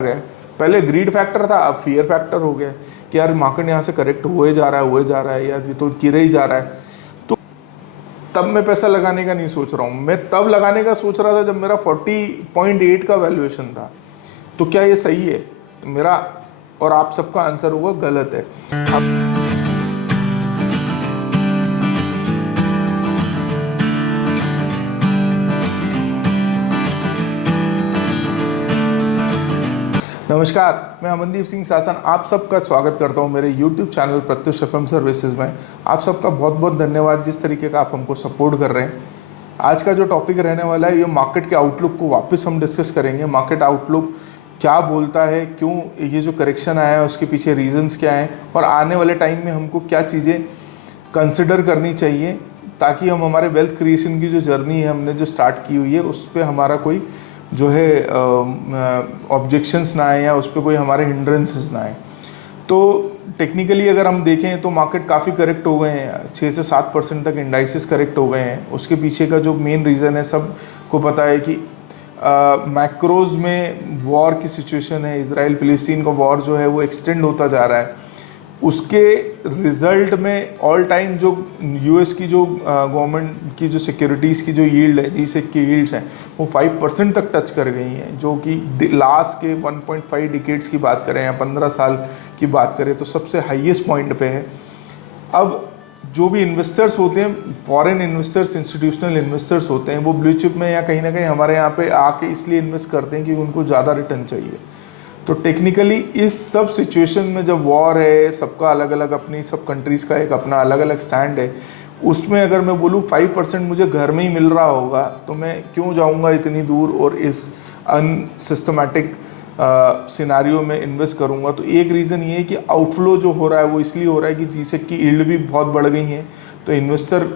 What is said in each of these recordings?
गए। पहले grid factor था, अब फियर फैक्टर हो गया कि यार मार्केट यहाँ से करेक्ट हुए जा रहा है यार ये तो गिरे ही जा रहा है। तो तब मैं पैसा लगाने का नहीं सोच रहा हूँ, मैं तब लगाने का सोच रहा था जब मेरा 40.8 का वैल्यूएशन था। तो क्या ये सही है? मेरा और आप सबका आंसर होगा गलत है। अब नमस्कार, मैं अमनदीप सिंह शासन आप सबका स्वागत करता हूं मेरे YouTube channel Pratyush FM services में। आप सबका बहुत बहुत धन्यवाद जिस तरीके का आप हमको सपोर्ट कर रहे हैं। आज का जो टॉपिक रहने वाला है, ये मार्केट के आउटलुक को वापस हम डिस्कस करेंगे। मार्केट आउटलुक क्या बोलता है, क्यों ये जो करेक्शन आया है उसके पीछे रीजंस क्या हैं, और आने वाले टाइम में हमको क्या चीज़ें कंसिडर करनी चाहिए ताकि हम हमारे वेल्थ क्रिएशन की जो जर्नी है हमने जो स्टार्ट की हुई है उस पर हमारा कोई जो है ऑब्जेक्शंस ना आए या उस पर कोई हमारे हिंड्रेंसेस ना आए। तो टेक्निकली अगर हम देखें तो मार्केट काफ़ी करेक्ट हो गए हैं, 6 से 7% तक इंडाइसिस करेक्ट हो गए हैं। उसके पीछे का जो मेन रीज़न है सबको पता है कि मैक्रोज में वॉर की सिचुएशन है। इजराइल फिलिस्तीन का वॉर जो है वो एक्सटेंड होता जा रहा है। उसके रिज़ल्ट में ऑल टाइम जो यूएस की जो गवर्नमेंट की जो सिक्योरिटीज़ की जो यील्ड है, G-Sec की यील्ड्स हैं, वो 5% तक टच कर गई हैं, जो कि लास्ट के 1.5 डिकेड्स की बात करें या 15 साल की बात करें तो सबसे हाईएस्ट पॉइंट पे है। अब जो भी इन्वेस्टर्स होते हैं, फॉरेन इन्वेस्टर्स, इंस्टीट्यूशनल इन्वेस्टर्स होते हैं, वो ब्लू चिप में या कहीं ना कहीं हमारे यहाँ पे आके इसलिए इन्वेस्ट करते हैं क्योंकि उनको ज़्यादा रिटर्न चाहिए। तो टेक्निकली इस सब सिचुएशन में जब वॉर है, सबका अलग अलग, अपनी सब कंट्रीज़ का एक अपना अलग अलग स्टैंड है, उसमें अगर मैं बोलूँ 5% मुझे घर में ही मिल रहा होगा तो मैं क्यों जाऊँगा इतनी दूर और इस अनसिस्टमेटिक सिनारियो में इन्वेस्ट करूँगा। तो एक रीज़न ये है कि आउटफ्लो जो हो रहा है वो इसलिए हो रहा है कि G-Sec की यील्ड भी बहुत बढ़ गई है। तो इन्वेस्टर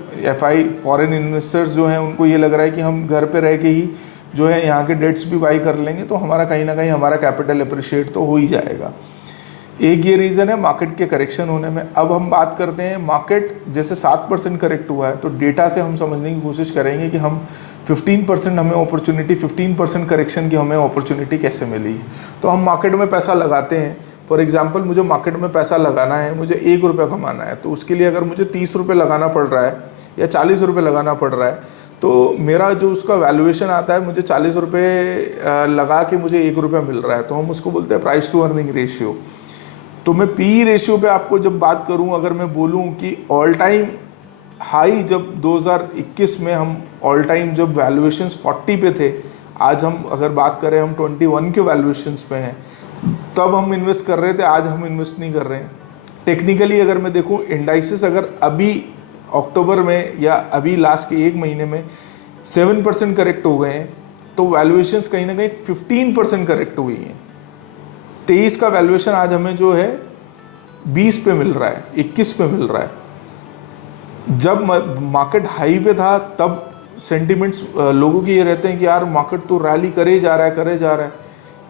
फॉरेन इन्वेस्टर्स जो हैं उनको ये लग रहा है कि हम घर पे रह के ही जो है यहाँ के डेट्स भी बाई कर लेंगे तो हमारा कहीं ना कहीं हमारा कैपिटल अप्रिशिएट तो हो ही जाएगा। एक ये रीज़न है मार्केट के करेक्शन होने में। अब हम बात करते हैं, मार्केट जैसे 7% करेक्ट हुआ है तो डेटा से हम समझने की कोशिश करेंगे कि हम 15% हमें अपॉर्चुनिटी, 15% करेक्शन की हमें अपॉर्चुनिटी कैसे मिली। तो हम मार्केट में पैसा लगाते हैं। फॉर एग्जांपल, मुझे मार्केट में पैसा लगाना है, मुझे 1 रुपया कमाना है, तो उसके लिए अगर मुझे 30 रुपये लगाना पड़ रहा है या 40 रुपये लगाना पड़ रहा है तो मेरा जो उसका वैल्यूएशन आता है, मुझे 40 रुपये लगा के मुझे 1 रुपया मिल रहा है, तो हम उसको बोलते हैं प्राइस टू अर्निंग रेशियो। तो मैं पी रेशियो पे आपको जब बात करूं, अगर मैं बोलूं कि ऑल टाइम हाई जब 2021 में हम ऑल टाइम जब वैल्यूएशंस 40 पे थे, आज हम अगर बात करें हम 21 के वैल्यूएशंस पे हैं, तब हम इन्वेस्ट कर रहे थे, आज हम इन्वेस्ट नहीं कर रहे हैं। टेक्निकली अगर मैं देखूं, इंडाइसिस अगर अभी अक्टूबर में या अभी लास्ट के 1 महीने में 7% करेक्ट हो गए हैं तो वैल्यूएशंस कहीं ना कहीं 15% करेक्ट हुई हैं। 23 का वैल्यूएशन आज हमें जो है 20 पे मिल रहा है, 21 पे मिल रहा है। जब मार्केट हाई पे था तब सेंटिमेंट्स लोगों के ये रहते हैं कि यार मार्केट तो रैली करे जा रहा है,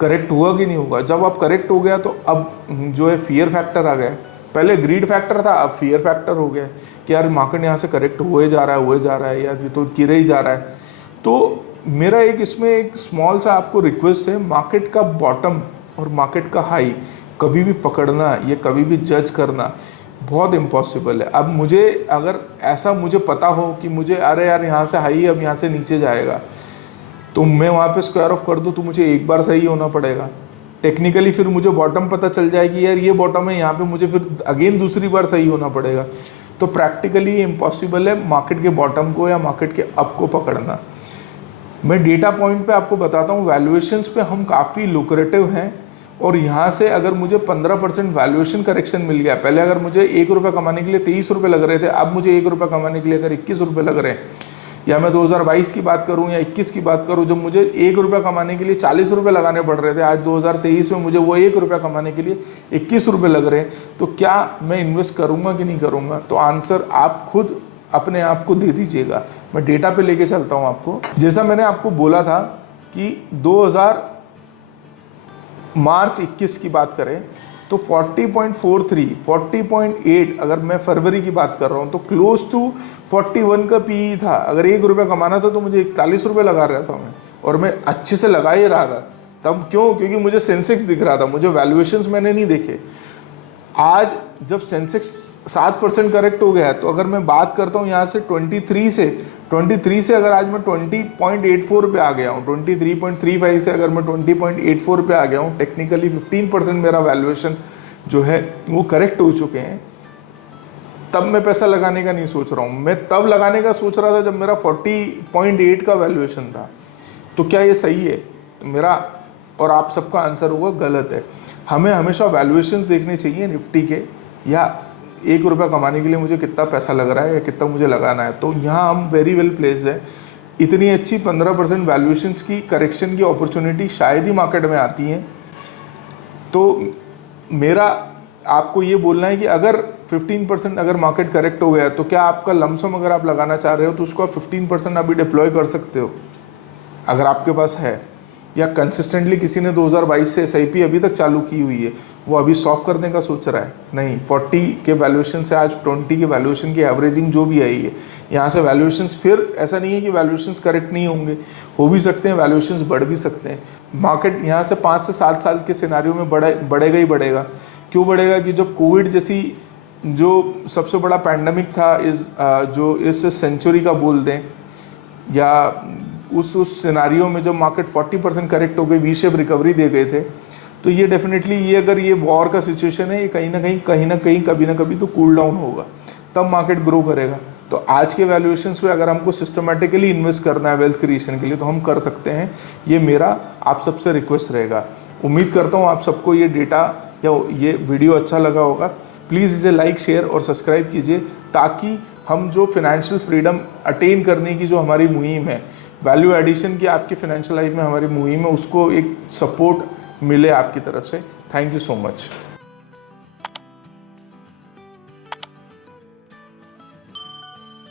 करेक्ट हुआ कि नहीं होगा। जब आप करेक्ट हो गया तो अब जो है फियर फैक्टर आ गया। पहले ग्रीड फैक्टर था, अब फियर फैक्टर हो गया कि यार मार्केट यहाँ से करेक्ट हुए जा रहा है यार ये तो गिरे ही जा रहा है। तो मेरा एक इसमें एक स्मॉल सा आपको रिक्वेस्ट है, मार्केट का बॉटम और मार्केट का हाई कभी भी पकड़ना या कभी भी जज करना बहुत इम्पॉसिबल है। अब मुझे अगर ऐसा मुझे पता हो कि मुझे अरे यार यहाँ से हाई अब यहाँ से नीचे जाएगा तो मैं वहाँ पे स्क्वायर ऑफ कर दूँ तो मुझे एक बार सही होना पड़ेगा। टेक्निकली फिर मुझे बॉटम पता चल जाए कि यार ये बॉटम है, यहाँ पे मुझे फिर अगेन दूसरी बार सही होना पड़ेगा। तो प्रैक्टिकली इम्पॉसिबल है मार्केट के बॉटम को या मार्केट के अप को पकड़ना। मैं डेटा पॉइंट पे आपको बताता हूँ, वैल्यूएशंस पे हम काफ़ी लुक्रेटिव हैं और यहाँ से अगर मुझे 15% वैल्यूएशन करेक्शन मिल गया, पहले अगर मुझे 1 रुपया कमाने के लिए 23 रुपये लग रहे थे, अब मुझे 1 रुपया कमाने के लिए अगर 21 रुपये लग रहे हैं, या मैं 2022 की बात करूं या 21 की बात करूं, जब मुझे 1 रुपया कमाने के लिए 40 रुपये लगाने पड़ रहे थे, आज 2023 में मुझे वो 1 रुपया कमाने के लिए 21 रुपये लग रहे हैं, तो क्या मैं इन्वेस्ट करूंगा कि नहीं करूंगा? तो आंसर आप खुद अपने आप को दे दीजिएगा। मैं डेटा पे लेके चलता हूं आपको। जैसा मैंने आपको बोला था कि 2000 मार्च 21 की बात करें तो 40.43, 40.8 अगर मैं फरवरी की बात कर रहा हूँ तो क्लोज टू 41 का पी था। अगर 1 रुपया कमाना था तो मुझे 41 रुपये लगा रहा था मैं, और मैं अच्छे से लगा ही रहा था। तब क्यों? क्योंकि मुझे सेंसेक्स दिख रहा था, मुझे वैल्यूएशंस मैंने नहीं देखे। आज जब सेंसेक्स 7% करेक्ट हो गया है, तो अगर मैं बात करता हूँ यहाँ से 23 से अगर आज मैं 20.84 पे आ गया हूँ, 23.35 से अगर मैं 20.84 पे आ गया हूँ, टेक्निकली 15% मेरा वैल्यूएशन जो है वो करेक्ट हो चुके हैं। तब मैं पैसा लगाने का नहीं सोच रहा हूँ, मैं तब लगाने का सोच रहा था जब मेरा 40.8 का वैल्यूएशन था। तो क्या ये सही है? मेरा और आप सबका आंसर होगा गलत है। हमें हमेशा वैल्यूएशंस देखने चाहिए निफ्टी के, या 1 रुपया कमाने के लिए मुझे कितना पैसा लग रहा है या कितना मुझे लगाना है। तो यहाँ हम वेरी वेल प्लेस्ड है। इतनी अच्छी 15% वैल्यूएशंस की करेक्शन की अपॉर्चुनिटी शायद ही मार्केट में आती है। तो मेरा आपको ये बोलना है कि अगर 15% अगर मार्केट करेक्ट हो गया, तो क्या आपका लमसम अगर आप लगाना चाह रहे हो तो उसको आप 15% अभी डिप्लॉय कर सकते हो अगर आपके पास है। या कंसिस्टेंटली किसी ने 2022 से SIP अभी तक चालू की हुई है, वो अभी स्टॉप करने का सोच रहा है? नहीं। 40 के वैल्यूएशन से आज 20 के वैल्यूएशन की एवरेजिंग जो भी आई है, यहाँ से वैल्यूएशंस, फिर ऐसा नहीं है कि वैल्यूएशंस करेक्ट नहीं होंगे, हो भी सकते हैं, वैल्यूएशंस बढ़ भी सकते हैं। मार्केट यहाँ से 5 से 7 साल के सिनारियो में बढ़ेगा ही बढ़ेगा। क्यों बढ़ेगा? कि जब कोविड जैसी जो सबसे बड़ा पैंडमिक था जो इस सेंचुरी का बोल दें, या उस सिनारियो में जब मार्केट 40% करेक्ट हो गई, वी शेप रिकवरी दे गए थे, तो ये डेफिनेटली ये अगर ये वॉर का सिचुएशन है, ये कहीं ना कहीं कभी ना कभी तो कूल डाउन होगा, तब मार्केट ग्रो करेगा। तो आज के वैल्यूएशंस पे अगर हमको सिस्टमेटिकली इन्वेस्ट करना है वेल्थ क्रिएशन के लिए, तो हम कर सकते हैं। ये मेरा आप सबसे रिक्वेस्ट रहेगा। उम्मीद करता हूँ आप सबको ये डेटा या ये वीडियो अच्छा लगा होगा। प्लीज़ इसे लाइक, शेयर और सब्सक्राइब कीजिए, ताकि हम जो फाइनेंशियल फ्रीडम अटेन करने की जो हमारी मुहिम है, वैल्यू एडिशन की आपकी फाइनेंशियल लाइफ में हमारी मुहिम है, उसको एक सपोर्ट मिले आपकी तरफ से। Thank you so much.